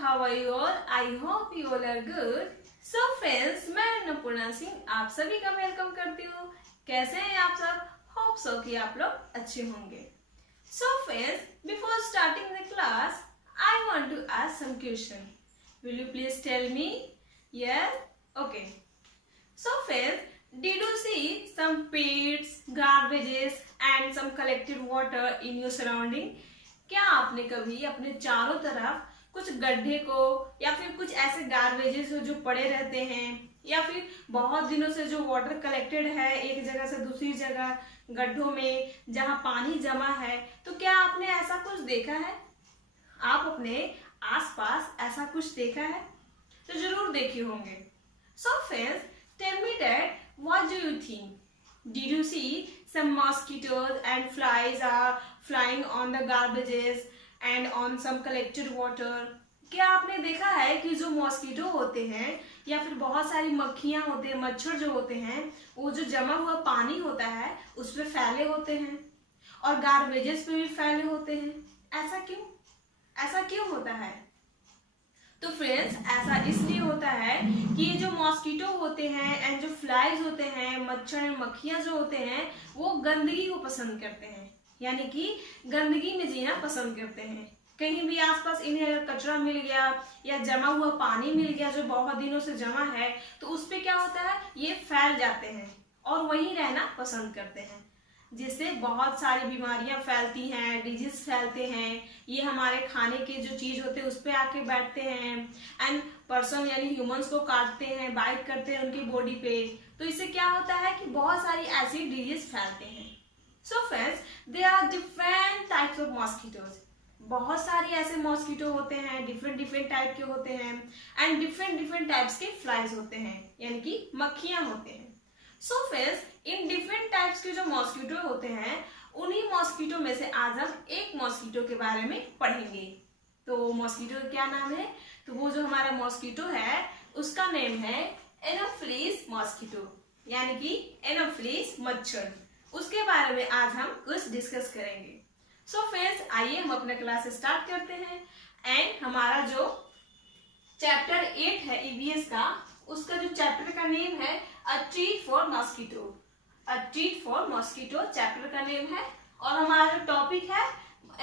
how are you all? I hope you all are good. So friends, मैं अन्नपूर्णा सिंह आप सभी का वेलकम करती हूँ। कैसे हैं आप सब? Hope so कि आप लोग अच्छे होंगे। So friends, before starting the class, I want to ask some question. Will you please tell me? Yes? Okay. So friends, did you see some pits, garbages and some collected water in your surrounding? क्या आपने कभी अपने चारों तरफ कुछ गड्ढे को या फिर कुछ ऐसे गार्बेजेस जो पड़े रहते हैं या फिर बहुत दिनों से जो वाटर कलेक्टेड है एक जगह से दूसरी जगह गड्ढों में जहां पानी जमा है, तो क्या आपने ऐसा कुछ देखा है? आप अपने आसपास ऐसा कुछ देखा है? तो जरूर देखे होंगे। So friends, tell me that what do you think? Did you see some mosquitoes and flies are flying on the garbages and on some collected water? क्या आपने देखा है कि जो मॉस्किटो होते हैं या फिर बहुत सारी मक्खियां होते हैं, मच्छर जो होते हैं, वो जो जमा हुआ पानी होता है उस पे फैले होते हैं और गार्बेजेस पे भी फैले होते हैं। ऐसा क्यों? ऐसा क्यों होता है? तो फ्रेंड्स, ऐसा इसलिए होता है कि ये जो मॉस्किटो होते हैं एंड जो फ्लाइज होते हैं, मच्छर एंड मक्खियां जो होते हैं, वो गंदगी को पसंद करते हैं, यानी कि गंदगी में जीना पसंद करते हैं। कहीं भी आसपास इन्हें अगर कचरा मिल गया या जमा हुआ पानी मिल गया जो बहुत दिनों से जमा है, तो उस पे क्या होता है, ये फैल जाते हैं और वहीं रहना पसंद करते हैं, जिससे बहुत सारी बीमारियां फैलती हैं, डिजीज फैलते हैं। ये हमारे खाने के जो चीज होते हैं उस पे आके बैठते हैं एंड पर्सन यानी ह्यूमंस को काटते हैं, बाइट करते हैं उनकी बॉडी पे। तो इससे क्या होता है कि बहुत सारी ऐसी डिजीज फैलते हैं। So friends, there are different types of mosquitoes. बहुत सारे ऐसे मॉस्किटो होते हैं, डिफरेंट टाइप के होते हैं एंड डिफरेंट टाइप्स के फ्लाइज होते हैं, यानी कि मक्खियां होते हैं। So friends, in different types के जो मॉस्किटो होते हैं, उन्हीं मॉस्किटो में से आज हम एक मॉस्किटो के बारे में पढ़ेंगे। तो मॉस्किटो का क्या नाम है? तो वो जो हमारा मॉस्किटो है उसका नेम है एनोफिलीज मॉस्किटो, यानी कि एनोफिलीज मच्छर। उसके बारे में आज हम कुछ डिस्कस करेंगे। सो फ्रेंड्स, आइए हम अपना क्लास स्टार्ट करते हैं। एंड हमारा जो चैप्टर 8 है ईवीएस का, उसका जो चैप्टर का नेम है a treat for mosquito. A treat for mosquito chapter का नेम है और हमारा जो टॉपिक है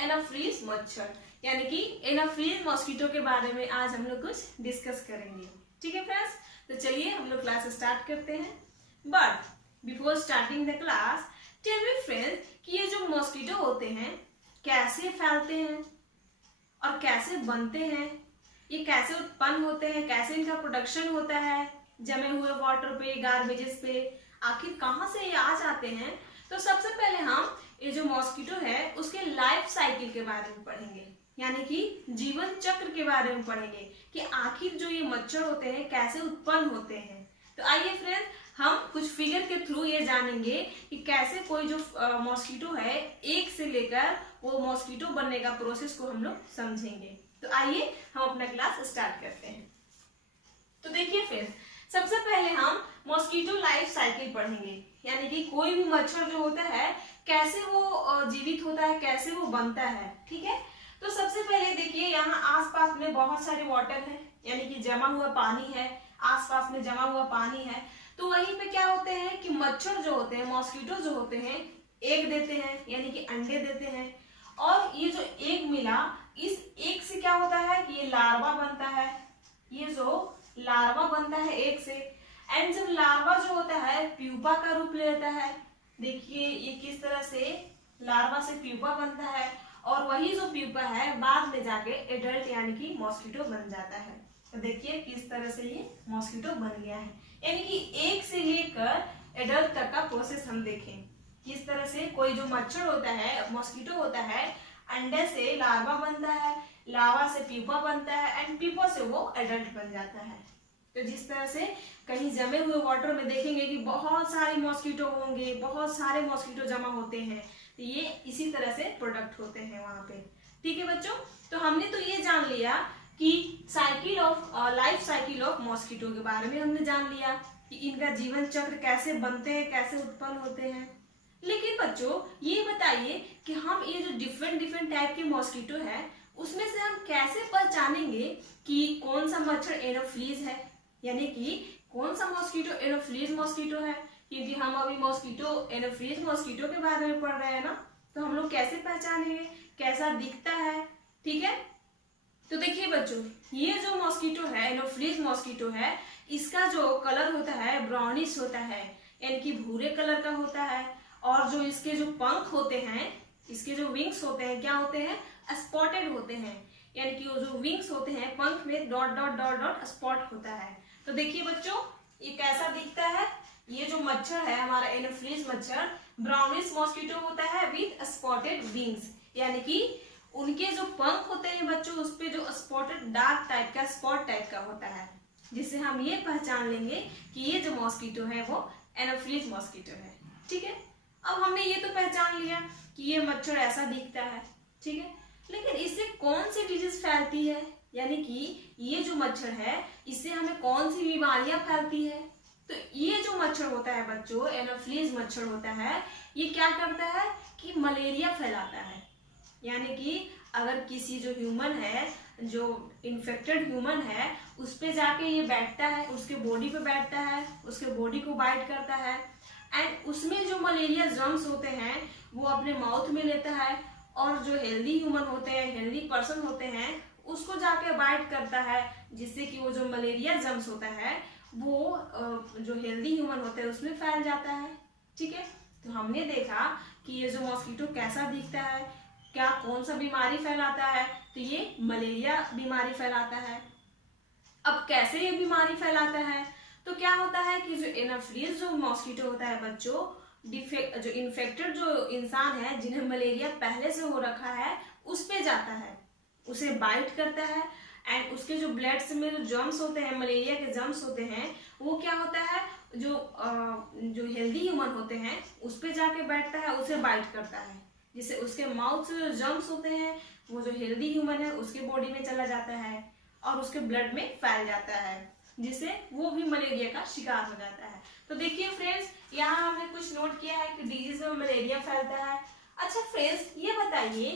एनोफिलीज मच्छर, यानी कि एनोफिलीज मॉस्किटो के बारे में आज हम लोग कुछ डिस्कस करेंगे। ठीक है फ्रेंड्स, तो चलिए हम लोग क्लास स्टार्ट करते हैं। But before starting the class, tell me friends कि ये जो मॉस्किटो होते हैं कैसे फैलते हैं और कैसे बनते हैं, ये कैसे उत्पन्न होते हैं, कैसे इनका प्रोडक्शन होता है जमे हुए वाटर पे, गार्बेजेस पे, आखिर कहाँ से ये आ जाते हैं। तो सबसे पहले हम ये जो मॉस्किटो है उसके लाइफ साइकिल के बारे में पढ़ेंगे, यानी कि जीवन चक्र के बारे में पढ़ेंगे कि आखिर जो ये मच्छर होते हैं कैसे उत्पन्न होते हैं। तो आइए फ्रेंड्स, हम कुछ फिगर के थ्रू ये जानेंगे कि कैसे कोई जो मॉस्किटो है एक से लेकर वो मॉस्किटो बनने का प्रोसेस को हम लोग समझेंगे। तो आइए हम अपना क्लास स्टार्ट करते हैं। तो देखिए फ्रेंड्स, सबसे पहले हम मॉस्किटो लाइफ साइकिल पढ़ेंगे, यानी कि कोई भी मच्छर जो होता है कैसे वो जीवित होता है, कैसे वो बनता है। ठीक है, तो सबसे पहले देखिए यहाँ आसपास में बहुत सारे वाटर है, यानी कि जमा हुआ पानी है, आसपास में जमा हुआ पानी है। तो वहीं पे क्या होते हैं कि मच्छर जो होते हैं, मॉस्किटो जो होते हैं, एग देते हैं, यानी कि अंडे देते हैं। और ये जो एग मिला, इस एग से क्या होता है कि ये लार्वा बनता है। ये जो लार्वा बनता है एग से, एंड जब लार्वा जो होता है प्यूपा का रूप लेता है। देखिए ये किस तरह से लार्वा से प्यूपा बनता है और वही जो प्यूपा है बाद में जाके एडल्ट यानी कि मॉस्किटो बन जाता है। तो देखिए किस तरह से ये मॉस्किटो बन गया है, यानी कि एक से लेकर एडल्ट तक का प्रोसेस हम देखें। किस तरह से कोई जो मच्छर होता है, मॉस्किटो होता है, अंडे से लार्वा बनता है, लार्वा से प्यूपा बनता है एंड प्यूपा से वो एडल्ट बन जाता है। तो जिस तरह से कहीं जमे हुए वाटर में देखेंगे कि बहुत सारे मॉस्किटो होंगे, बहुत सारे मॉस्किटो जमा होते हैं, तो ये इसी तरह से प्रोडक्ट होते हैं वहां पे। ठीक है बच्चों, तो हमने तो ये जान लिया कि cycle of life cycle of mosquito के बारे में हमने जान लिया कि इनका जीवन चक्र कैसे बनते हैं, कैसे उत्पन्न होते हैं। लेकिन बच्चों ये बताइए कि हम ये जो डिफरेंट टाइप के मॉस्किटो है उसमें से हम कैसे पहचानेंगे कि कौन सा मच्छर एनोफ्लीज है, यानी कि कौन सा मॉस्किटो एनोफ्लीज मॉस्किटो है, क्योंकि हम अभी मॉस्किटो एनोफ्लीज मॉस्किटो के बारे में पढ़ रहे हैं ना, तो हम लोग कैसे पहचानेंगे, कैसा दिखता है। ठीक है, तो देखिए बच्चों, ये जो मॉस्किटो है एनोफ्लीज मॉस्किटो है, इसका जो कलर होता है ब्राउनिश होता है, यानी कि भूरे कलर का होता है। और जो इसके जो पंख होते हैं, इसके जो विंग्स होते हैं क्या होते हैं, स्पॉटेड होते हैं, यानी कि वो जो विंग्स होते हैं पंख में dot dot dot dot spot होता है। तो देखिए बच्चों, ये कैसा दिखता है, ये जो मच्छर है हमारा एनोफ्लीज मच्छर ब्राउनिश मॉस्किटो होता है विथ स्पॉटेड विंग्स, यानी कि उनके जो पंख होते हैं बच्चों उस पे जो स्पॉटेड डार्क टाइप का स्पॉट टाइप का होता है, जिससे हम ये पहचान लेंगे कि ये जो मॉस्किटो है वो एनोफ्लीज मॉस्किटो है। ठीक है, अब हमने ये तो पहचान लिया कि ये मच्छर ऐसा दिखता है। ठीक है, लेकिन इससे कौन सी डिजीज फैलती है, यानी कि ये जो मच्छर है इससे हमें कौन सी बीमारियां फैलती है। तो ये जो मच्छर होता है बच्चों, एनोफ्लीज मच्छर होता है, ये क्या करता है कि मलेरिया फैलाता है। यानी कि अगर किसी जो ह्यूमन है, जो इन्फेक्टेड ह्यूमन है, उस पे जाके ये बैठता है, उसके बॉडी पे बैठता है, उसके बॉडी को बाइट करता है, एंड उसमें जो मलेरिया जर्म्स होते हैं वो अपने माउथ में लेता है, और जो हेल्दी ह्यूमन होते हैं, हेल्दी पर्सन होते हैं, उसको जाके बाइट करता है, जिससे कि वो जो मलेरिया जर्म्स होता है वो जो हेल्दी ह्यूमन होते हैं उसमें फैल जाता है। ठीक है, तो हमने देखा कि ये जो मॉस्किटो कैसा दिखता है, क्या कौन सा बीमारी फैलाता है, तो ये मलेरिया बीमारी फैलाता है। अब कैसे ये बीमारी फैलाता है, तो क्या होता है कि जो एनोफ्लीज जो मॉस्किटो होता है बच्चों, जो इन्फेक्टेड जो इंसान है जिन्हें मलेरिया पहले से हो रखा है उस पे जाता है, उसे बाइट करता है, एंड उसके जो ब्लड्स में जो जर्म्स होते हैं, मलेरिया के जर्म्स होते हैं, वो क्या होता है जो हेल्दी ह्यूमन होते हैं उस पे जाके बैठता है, उसे बाइट करता है, जिससे उसके माउथ से जो जर्म्स होते हैं वो जो हेल्दी ह्यूमन है उसके बॉडी में चला जाता है और उसके ब्लड में फैल जाता है, जिससे वो भी मलेरिया का शिकार हो जाता है। तो देखिए फ्रेंड्स, यहाँ हमने कुछ नोट किया है कि डिजीज में मलेरिया फैलता है। अच्छा फ्रेंड्स, ये बताइए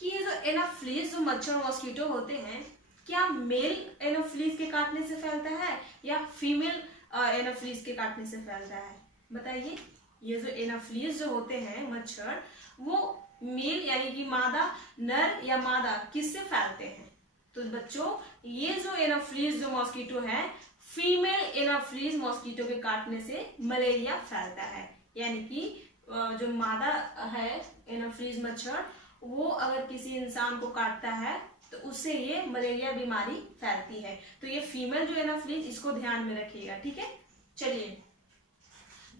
कि ये जो एनोफ्लीज जो मच्छर मॉस्किटो होते हैं, क्या मेल एनोफ्लीज के काटने से फैलता है या फीमेल एनोफ्लीज के काटने से फैलता है, बताइए। ये जो एनोफ्लीज जो होते हैं मच्छर, वो मेल यानी कि मादा, नर या मादा किससे फैलते हैं, तो बच्चों ये जो एनोफ्लीज जो मॉस्किटो है, फीमेल एनोफ्लीज मॉस्किटो के काटने से मलेरिया फैलता है। यानी कि जो मादा है एनोफ्लीज मच्छर, वो अगर किसी इंसान को काटता है तो उससे ये मलेरिया बीमारी फैलती है। तो ये फीमेल जो एनोफ्लीज, इसको ध्यान में रखिएगा। ठीक है, चलिए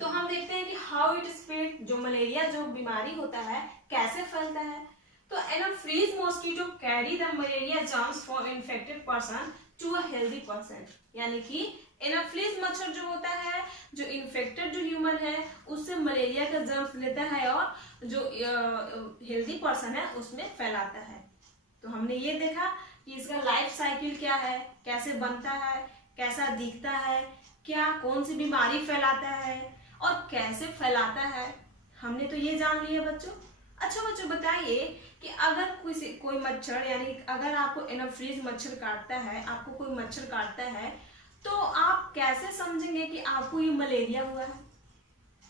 तो हम देखते हैं कि हाउ इट स्प्रेड, जो मलेरिया जो बीमारी होता है कैसे फैलता है। तो anopheles mosquito carry the malaria germs from infected person to a healthy person, यानी कि एनोफ्लीज मच्छर जो होता है, जो इन्फेक्टेड जो ह्यूमन है उससे मलेरिया का जर्म्स लेता है और जो हेल्दी पर्सन है उसमें फैलाता है। तो हमने ये देखा कि इसका लाइफ साइकिल क्या है, कैसे बनता है, कैसा दिखता है, क्या कौन सी बीमारी फैलाता है और कैसे फैलाता है, हमने तो ये जान लिया बच्चों। अच्छा बच्चों बताइए कि अगर कोई मच्छर, यानी अगर आपको एनोफ्लीज मच्छर काटता है, आपको कोई मच्छर काटता है, तो आप कैसे समझेंगे कि आपको ये मलेरिया हुआ है,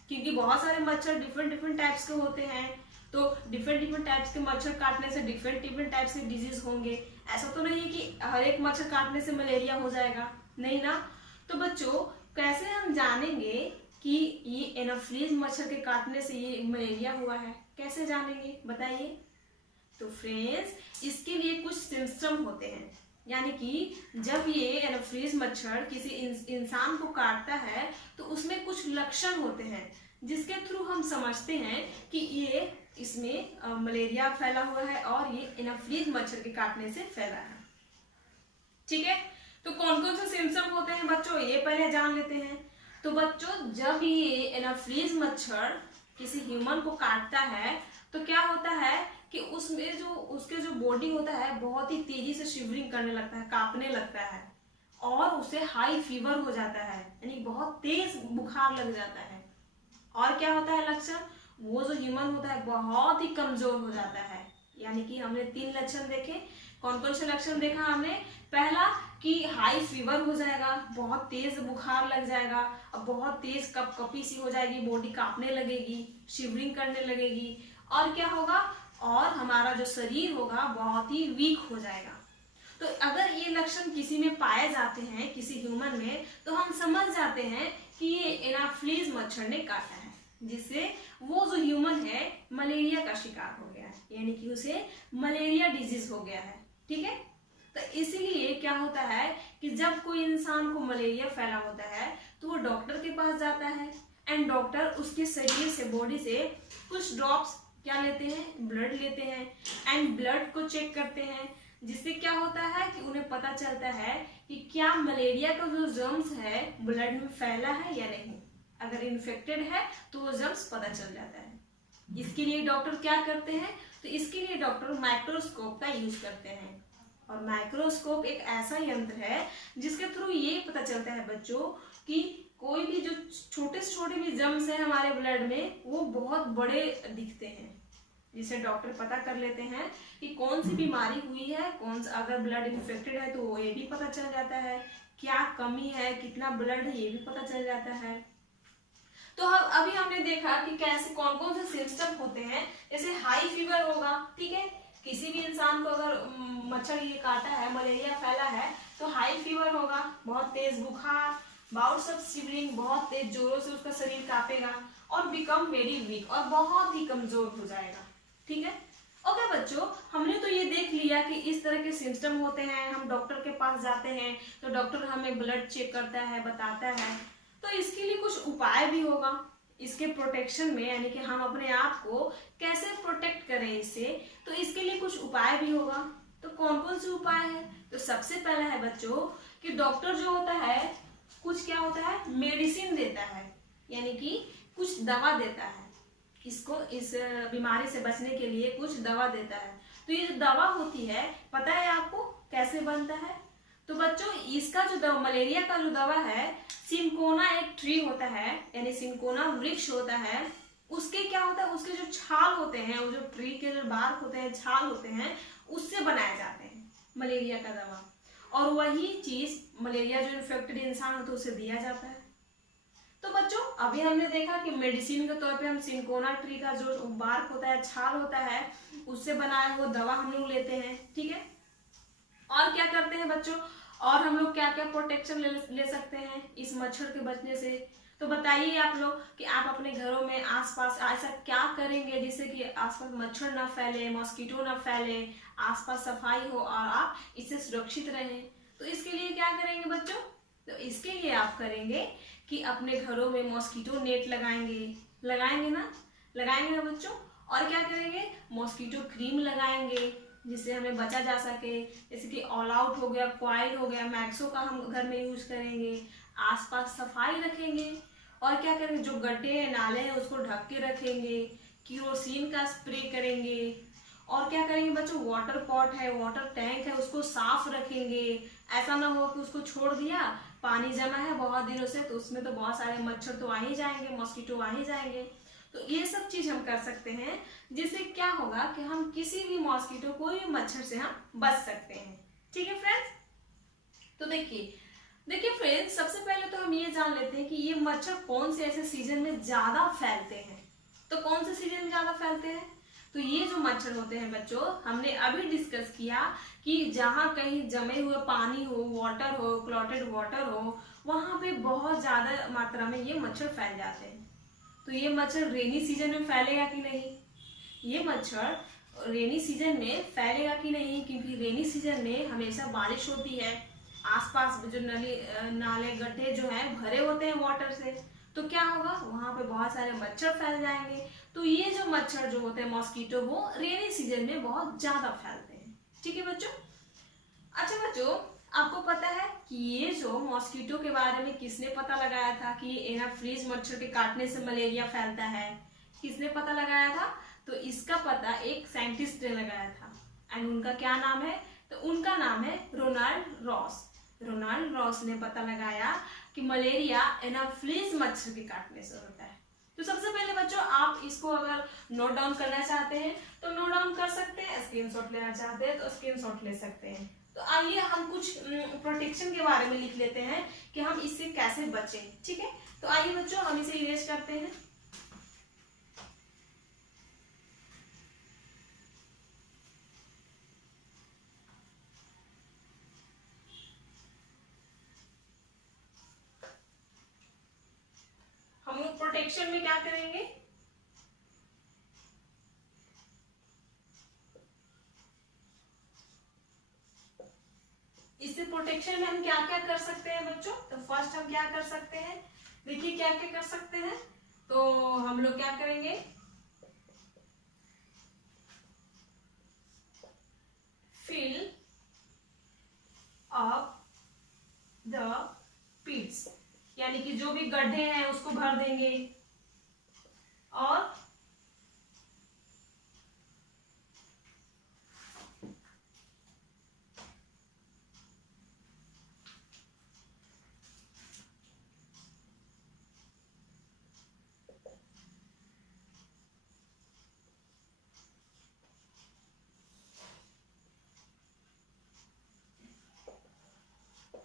क्योंकि बहुत सारे मच्छर डिफरेंट टाइप्स के होते हैं, तो डिफरेंट टाइप्स के मच्छर काटने से डिफरेंट टाइप्स के डिजीज होंगे। ऐसा तो नहीं है कि हर एक मच्छर काटने से मलेरिया हो जाएगा, नहीं ना। तो बच्चों कैसे हम जानेंगे कि ये एनोफ्लीज मच्छर के काटने से ये मलेरिया हुआ है, कैसे जानेंगे बताइए। तो फ्रेंड्स, इसके लिए कुछ सिम्पटम होते हैं, यानी कि जब ये एनोफ्लीज मच्छर किसी इंसान को काटता है तो उसमें कुछ लक्षण होते हैं जिसके थ्रू हम समझते हैं कि ये इसमें मलेरिया फैला हुआ है और ये एनोफ्लीज मच्छर के काटने से फैला है। ठीक है, तो कौन कौन से सिम्पटम होते हैं बच्चों, ये पहले जान लेते हैं। तो बच्चों जब ये एनोफ्लीज मच्छर किसी ह्यूमन को काटता है तो क्या होता है कि उसमें जो उसके जो बॉडी होता है बहुत ही तेजी से शिवरिंग करने लगता है, कांपने लगता है, और उसे हाई फीवर हो जाता है, यानी बहुत तेज बुखार लग जाता है। और क्या होता है लक्षण, वो जो ह्यूमन होता है बहुत ही कमजोर हो जाता है, यानी कि हमने 3 लक्षण देखे। कौन कौन से लक्षण देखा हमने? पहला कि हाई फीवर हो जाएगा, बहुत तेज बुखार लग जाएगा, अब बहुत तेज कपकपी सी हो जाएगी, बॉडी कांपने लगेगी, शिवरिंग करने लगेगी, और क्या होगा, और हमारा जो शरीर होगा बहुत ही वीक हो जाएगा। तो अगर ये लक्षण किसी में पाए जाते हैं, किसी ह्यूमन में, तो हम समझ जाते हैं कि ये एनाफ्लीज मच्छर ने काटा है, जिससे वो जो ह्यूमन है मलेरिया का शिकार हो गया है, यानी कि उसे मलेरिया डिजीज हो गया है। ठीक है, तो इसीलिए क्या होता है कि जब कोई इंसान को मलेरिया फैला होता है तो वो डॉक्टर के पास जाता है, एंड डॉक्टर उसके शरीर से, बॉडी से कुछ ड्रॉप्स क्या लेते हैं, ब्लड लेते हैं, एंड ब्लड को चेक करते हैं, जिससे क्या होता है कि उन्हें पता चलता है कि क्या मलेरिया का जो जर्म्स है ब्लड में फैला है या नहीं। अगर इन्फेक्टेड है तो वो जर्म्स पता चल जाता है। इसके लिए डॉक्टर क्या करते हैं, तो इसके लिए डॉक्टर माइक्रोस्कोप का यूज करते हैं। और माइक्रोस्कोप एक ऐसा यंत्र है जिसके थ्रू ये पता चलता है बच्चों कि कोई भी जो छोटे से छोटे भी जर्म्स है हमारे ब्लड में वो बहुत बड़े दिखते हैं, जिसे डॉक्टर पता कर लेते हैं कि कौन सी बीमारी हुई है, कौन सा, अगर ब्लड इन्फेक्टेड है तो ये भी पता चल जाता है, क्या कमी है, कितना ब्लड है, ये भी पता चल जाता है। तो अभी हमने देखा कि कैसे कौन कौन से सिम्टम होते हैं। जैसे हाई फीवर होगा, ठीक है, किसी भी इंसान को अगर मच्छर ये काटा है, मलेरिया फैला है, तो हाई फीवर होगा, बहुत तेज बुखार, बाउट्स ऑफ शिवरिंग, बहुत तेज जोरों से उसका शरीर कांपेगा, और बिकम वेरी वीक, और बहुत ही कमजोर हो जाएगा। ठीक है, ओके बच्चों, हमने तो ये देख लिया कि इस तरह के सिम्टम होते हैं, हम डॉक्टर के पास जाते हैं तो डॉक्टर हमें ब्लड चेक करता है, बताता है। तो इसके लिए कुछ उपाय भी होगा इसके प्रोटेक्शन में, यानी कि हम अपने आप को कैसे प्रोटेक्ट करें इससे, तो इसके लिए कुछ उपाय भी होगा। तो कौन कौन से उपाय है? तो सबसे पहला है बच्चों कि डॉक्टर जो होता है कुछ क्या होता है, मेडिसिन देता है, यानी कि कुछ दवा देता है, इसको इस बीमारी से बचने के लिए कुछ दवा देता है। तो ये जो दवा होती है पता है आपको कैसे बनता है? तो बच्चों इसका जो मलेरिया का जो दवा है, सिनकोना एक ट्री होता है, यानी सिनकोना वृक्ष होता है, उसके क्या होता है, उसके जो छाल होते हैं, वो जो ट्री के जो बार्क होते हैं, छाल होते हैं, उससे बनाए जाते हैं मलेरिया का दवा। और वही चीज मलेरिया जो इन्फेक्टेड इंसान होता है उसे दिया जाता है। तो बच्चों अभी हमने देखा कि मेडिसिन के तौर पे हम सिनकोना ट्री का जो बार्क होता है, छाल होता है, उससे बनाया हुआ दवा हम लोग लेते हैं। ठीक है, और क्या करते हैं बच्चों, और हम लोग क्या क्या प्रोटेक्शन ले सकते हैं इस मच्छर के बचने से? तो बताइए आप लोग कि आप अपने घरों में आसपास ऐसा क्या करेंगे जिससे कि आसपास मच्छर ना फैले, मॉस्किटो ना फैले, आसपास सफाई हो और आप इससे सुरक्षित रहें। तो इसके लिए क्या करेंगे बच्चों? तो इसके लिए आप करेंगे कि अपने घरों में मॉस्किटो नेट लगाएंगे ना बच्चों। और क्या करेंगे, मॉस्किटो क्रीम लगाएंगे जिससे हमें बचा जा सके, जैसे कि ऑल आउट हो गया, क्वाइल हो गया, मैक्सो का हम घर में यूज करेंगे। आसपास सफाई रखेंगे, और क्या करेंगे, जो गड्ढे हैं, नाले हैं, उसको ढक के रखेंगे, केरोसिन का स्प्रे करेंगे। और क्या करेंगे बच्चों, वाटर पॉट है, वाटर टैंक है, उसको साफ रखेंगे। ऐसा ना हो कि उसको छोड़ दिया, पानी जमा है बहुत दिनों से, तो उसमें तो बहुत सारे मच्छर तो आ ही जाएंगे, मॉस्किटो आ ही जाएंगे। तो ये सब चीज हम कर सकते हैं, जिससे क्या होगा कि हम किसी भी मॉस्किटो, कोई भी मच्छर से हम बच सकते हैं। ठीक है फ्रेंड्स, तो देखिए फ्रेंड्स, सबसे पहले तो हम ये जान लेते हैं कि ये मच्छर कौन से ऐसे सीजन में ज्यादा फैलते हैं। तो कौन से सीजन में ज्यादा फैलते हैं? तो ये जो मच्छर होते हैं बच्चों, हमने अभी डिस्कस किया कि जहाँ कहीं जमे हुए पानी हो, वाटर हो, क्लॉटेड वाटर हो, वहां पे बहुत ज्यादा मात्रा में ये मच्छर फैल जाते हैं। तो ये मच्छर रेनी सीजन में फैलेगा कि नहीं? ये मच्छर रेनी सीजन में फैलेगा कि नहीं, क्योंकि रेनी सीजन में हमेशा बारिश होती है, आसपास जो नाले गड्ढे जो हैं भरे होते हैं वाटर से, तो क्या होगा, वहां पे बहुत सारे मच्छर फैल जाएंगे। तो ये जो मच्छर जो होते हैं मॉस्किटो, वो रेनी सीजन में बहुत ज्यादा फैलते हैं। ठीक है बच्चों। अच्छा बच्चों, आपको पता है कि ये जो मॉस्किटो के बारे में किसने पता लगाया था कि ये एनाफ्लीज मच्छर के काटने से मलेरिया फैलता है? किसने पता लगाया था? तो इसका पता एक साइंटिस्ट ने लगाया था, एंड उनका क्या नाम है? तो उनका नाम है रोनाल्ड रॉस। रोनाल्ड रॉस ने पता लगाया कि मलेरिया एनाफ्लीज मच्छर के काटने से होता है। तो सबसे पहले बच्चों आप इसको अगर नोट डाउन करना चाहते हैं तो नोट डाउन कर सकते हैं, स्क्रीनशॉट लेना चाहते हैं तो स्क्रीनशॉट ले सकते हैं। तो आइए हम कुछ प्रोटेक्शन के बारे में लिख लेते हैं कि हम इससे कैसे बचें। ठीक है, तो आइए बच्चों हम इसे इरेज करते हैं। हम लोग प्रोटेक्शन में क्या करेंगे, इससे प्रोटेक्शन में हम क्या क्या कर सकते हैं बच्चों। तो फर्स्ट हम क्या कर सकते हैं, देखिए क्या क्या कर सकते हैं। तो हम लोग क्या करेंगे, फिल अप द पिट्स, यानी कि जो भी गड्ढे हैं उसको भर देंगे। और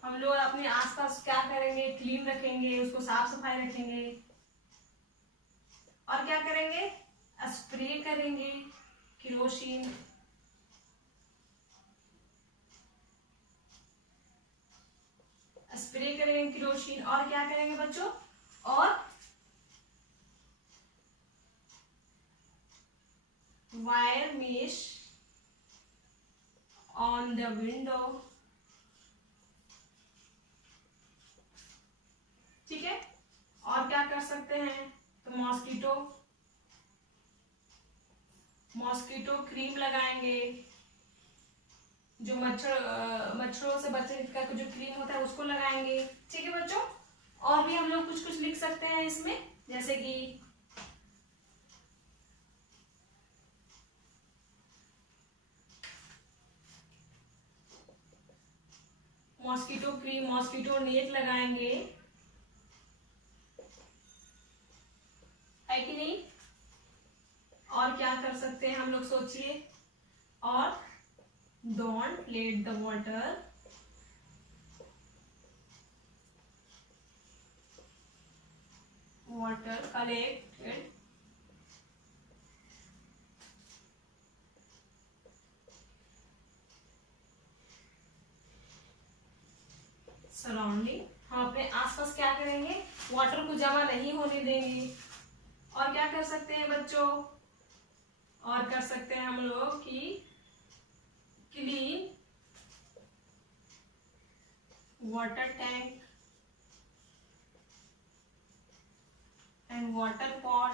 हम लोग अपने आसपास क्या करेंगे, क्लीन रखेंगे, उसको साफ सफाई रखेंगे। और क्या करेंगे, स्प्रे करेंगे केरोसिन, स्प्रे करेंगे केरोसिन। और क्या करेंगे बच्चों, और wire mesh on the window. ठीक है, और क्या कर सकते हैं, तो मॉस्किटो क्रीम लगाएंगे, जो मच्छरों से बचने का जो क्रीम होता है उसको लगाएंगे। ठीक है बच्चों, और भी हम लोग कुछ कुछ लिख सकते हैं इसमें, जैसे कि मॉस्किटो क्रीम, मॉस्किटो नेट लगाएंगे, है कि नहीं। और क्या कर सकते हैं हम लोग, सोचिए। और don't let the water collected surrounding. हम अपने आसपास क्या करेंगे, वाटर को जमा नहीं होने देंगे। और क्या कर सकते हैं बच्चों, और कर सकते हैं हम लोग कि clean water tank and water pot.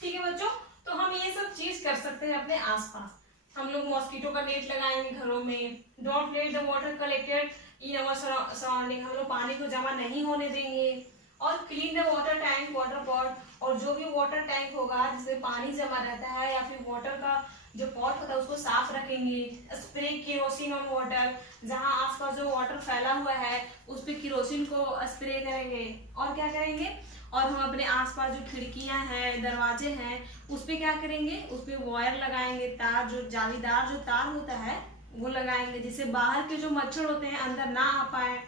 ठीक है बच्चों, तो हम ये सब चीज कर सकते हैं अपने आसपास। हम लोग मॉस्किटो का नेट लगाएंगे घरों में। Don't let the water collected in our surrounding, हम लोग पानी को जमा नहीं होने देंगे। और clean the water tank, water pot, और जो भी वाटर टैंक होगा जिसमें पानी जमा रहता है या फिर वाटर का जो पॉट होता है उसको साफ रखेंगे। स्प्रे केरोसिन ऑन वाटर, जहां आसपास जो वाटर फैला हुआ है उस पे केरोसिन को स्प्रे करेंगे। और क्या करेंगे, और हम अपने आसपास जो खिड़कियां हैं, दरवाजे हैं, उस पे क्या करेंगे, उस पे वायर लगाएंगे, तार, जो जालीदार जो तार होता है वो लगाएंगे, जिससे बाहर के जो मच्छर होते हैं अंदर ना आ पाए।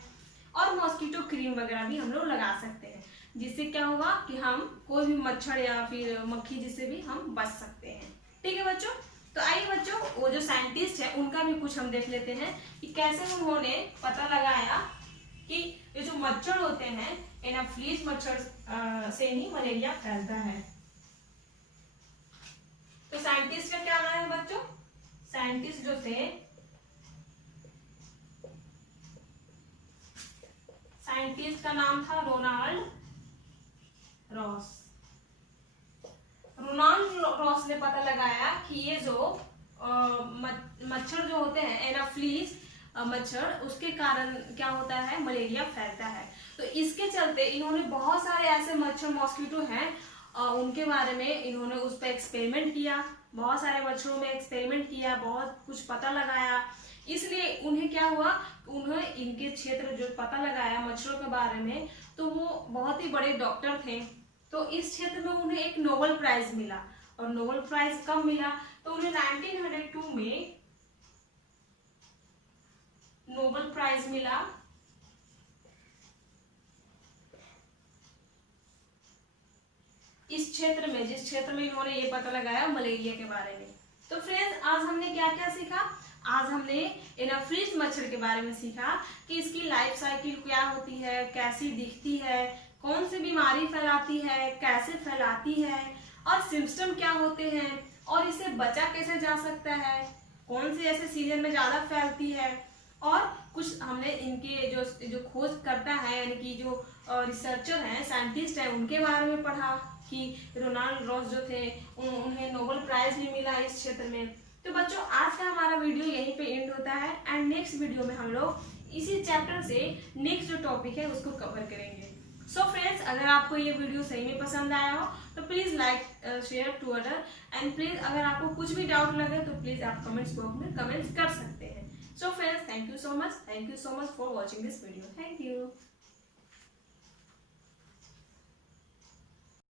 और मॉस्किटो क्रीम वगैरह भी हम लोग लगा सकते हैं, जिससे क्या होगा कि हम कोई भी मच्छर या फिर मक्खी जिससे भी हम बच सकते हैं। ठीक है बच्चों, तो आइए बच्चों वो जो साइंटिस्ट है उनका भी कुछ हम देख लेते हैं कि कैसे उन्होंने पता लगाया कि ये जो मच्छर होते हैं एनाफ्लीज मच्छर से ही मलेरिया फैलता है। तो साइंटिस्ट का क्या नाम है बच्चों, साइंटिस्ट जो थे, साइंटिस्ट का नाम था रोनाल्ड रॉस। रोनाल्ड रॉस ने पता लगाया कि ये जो मच्छर जो होते हैं एनाफ्लीज मच्छर, उसके कारण क्या होता है, मलेरिया फैलता है। तो इसके चलते इन्होंने बहुत सारे ऐसे मच्छर मॉस्किटो हैं उनके बारे में इन्होंने उस पर एक्सपेरिमेंट किया, बहुत सारे मच्छरों में एक्सपेरिमेंट किया, बहुत कुछ पता लगाया। इसलिए उन्हें क्या हुआ, उन्हें इनके क्षेत्र जो पता लगाया मच्छरों के बारे में, तो वो बहुत ही बड़े डॉक्टर थे। तो इस क्षेत्र में उन्हें एक नोबेल प्राइज मिला। और नोबेल प्राइज कब मिला, तो उन्हें 1902 में नोबेल प्राइज मिला इस क्षेत्र में, जिस क्षेत्र में इन्होंने ये पता लगाया मलेरिया के बारे में। तो फ्रेंड्स आज हमने क्या क्या सीखा, आज हमने एनाफ्रीज मच्छर के बारे में सीखा कि इसकी लाइफ साइकिल क्या होती है, कैसी दिखती है, कौन सी बीमारी फैलाती है, कैसे फैलाती है और सिम्पटम क्या होते हैं और इसे बचा कैसे जा सकता है, कौन से ऐसे सीजन में ज्यादा फैलती है। और कुछ हमने इनके जो खोज करता है यानी कि जो रिसर्चर हैं, साइंटिस्ट हैं, उनके बारे में पढ़ा कि रोनाल्ड रॉस जो थे उन्हें नोबेल प्राइज भी मिला इस क्षेत्र में। तो बच्चों आज का हमारा वीडियो यहीं पे एंड होता है एंड नेक्स्ट वीडियो में हम लोग इसी चैप्टर से नेक्स्ट जो टॉपिक है उसको कवर करेंगे। सो फ्रेंड्स अगर आपको ये वीडियो सही में पसंद आया हो तो please like share to other and please अगर आपको कुछ भी डाउट लगे तो प्लीज आप कमेंट्स बॉक्स में कमेंट्स कर सकते हैं। So friends thank you so much for watching this video. Thank you.